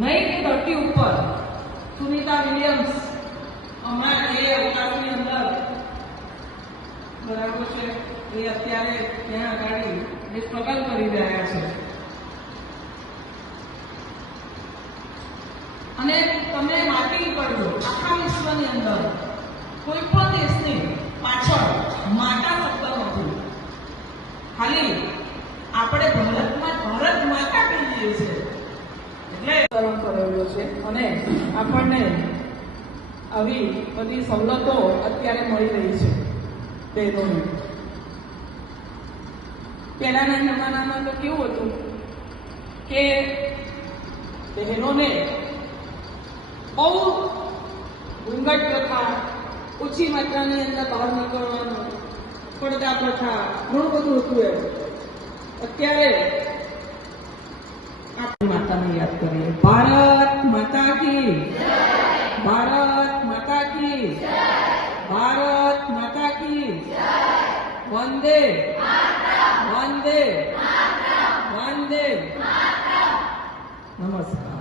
નહીં કે ધરતી ઉપર. સુનિતા વિલિયમ્સ હમણાં એ અવકાશની અંદર બરાબર છે, એ અત્યારે ત્યાં આગળ એ સ્ટ્રગલ કરી રહ્યા છે. અને તમે માર્કિંગ કરજો, આખા વિશ્વની અંદર કોઈ પણ દેશની પાછળ માતા શબ્દ નથી. ખાલી આપણે ભારતમાં ભારત માતા કહીએ છીએ એટલે શરમ કરેલો છે. અને આપણને આવી બધી સવલતો અત્યારે મળી રહી છે બહેનોને. પહેલાના જમાનામાં તો કેવું હતું કે બહેનોને બહુ ઘૂંઘટ પ્રથા, ઓછી માત્રાની અંદર બહાર નીકળવાનું, પડદા પ્રથા, ઘણું બધું હતું. એમ અત્યારે આપણી માતાને યાદ કરીએ. ભારત માતા કી, ભારત માતા કી, ભારત માતા કી, વંદે વંદે વંદે. નમસ્કાર.